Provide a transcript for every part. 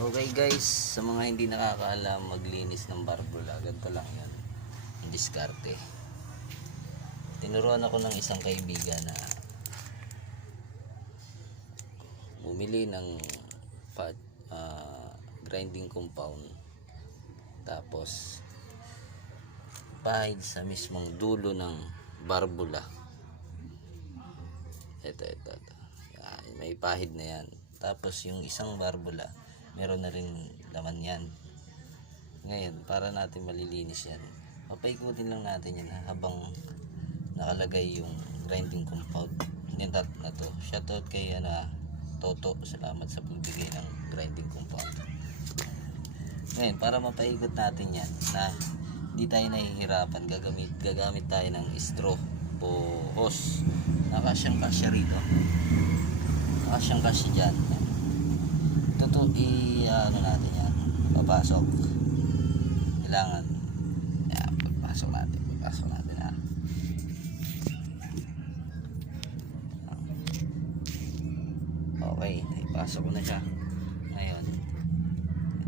Okay guys, sa mga hindi nakakaalam maglinis ng barbula, ganito lang yan ang diskarte. Tinuruan ako ng isang kaibigan na bumili ng grinding compound, tapos pahid sa mismong dulo ng barbula. Ito. Yan, may pahid na yan. Tapos yung isang barbula meron na rin laman yan. Ngayon, para natin malilinis yan, papaikutin lang natin yan habang nakalagay yung grinding compound. Yan na to. Shoutout kay Toto. Salamat sa pagbigay ng grinding compound. Ngayon, para mapaikot natin yan na hindi tayo nahihirapan, gagamit tayo ng straw o hose. Nakasyang-kasya rito. Nakasyang-kasya dyan. Ito natin yan, papasok. Kailangan yan, papasok natin ha. Okay, ipasok ko na siya. Ngayon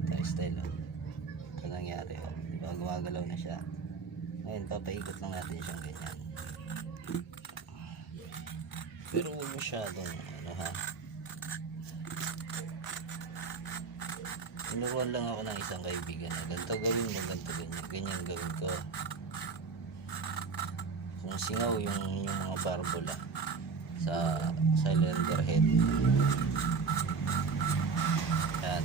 ito style ito nangyari diba, gumagalaw na siya. Ngayon papaikot lang natin siyang ganyan, pero huwag masyadong Tinuruan lang ako ng isang kaibigan na ganito gawin mo, ganito ganyan gawin ko. Kung singaw yung mga barbula sa cylinder head, yan,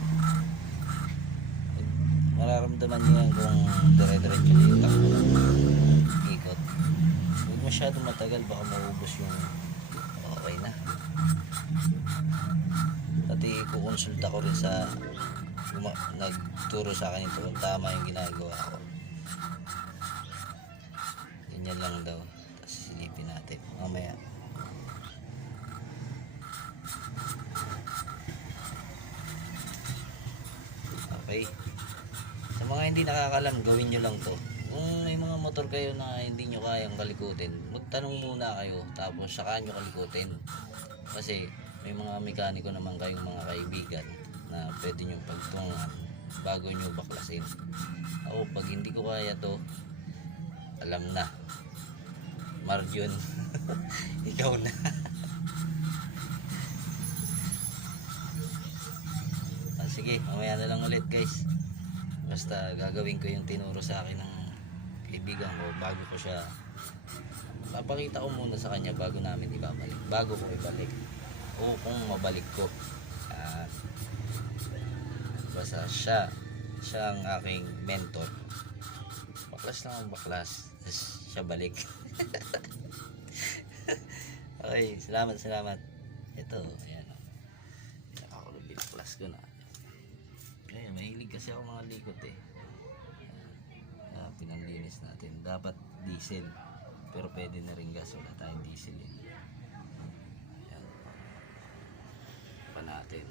mararamdaman niyo yan kung dire-diretso yung takbo ng ikot. Huwag masyadong matagal, baka maubos yung okay na. Pati kukonsulta ko rin sa nagturo sa akin ito, tama yung ginagawa ko. Ganyan lang daw, tapos silipin natin mamaya. Okay, sa mga hindi nakakalam, gawin nyo lang to. Kung may mga motor kayo na hindi nyo kayang kalikutin, magtanong muna kayo, tapos saka nyo kalikutin. Kasi may mga mekaniko naman kayong mga kaibigan na pwede nyo pagtungan bago nyo baklasin. Ako, pag hindi ko kaya to, alam na, Marjon, ikaw na. Sige, mamaya na lang ulit guys. Basta gagawin ko yung tinuro sa akin ng kaibigan ko. Bago ko siya, papakita ko muna sa kanya bago namin ibabalik, bago ko ibalik o kung mabalik ko. Basta siya ang aking mentor. Baklas lang ang baklas, siya balik. Okay, salamat. Ito, ayan, nakakulog binaklas ko na. Ayan, mahilig kasi ako mga likot pinanlinis natin. Dapat diesel, pero pwede na rin gas, wala tayong diesel Ayan pa natin.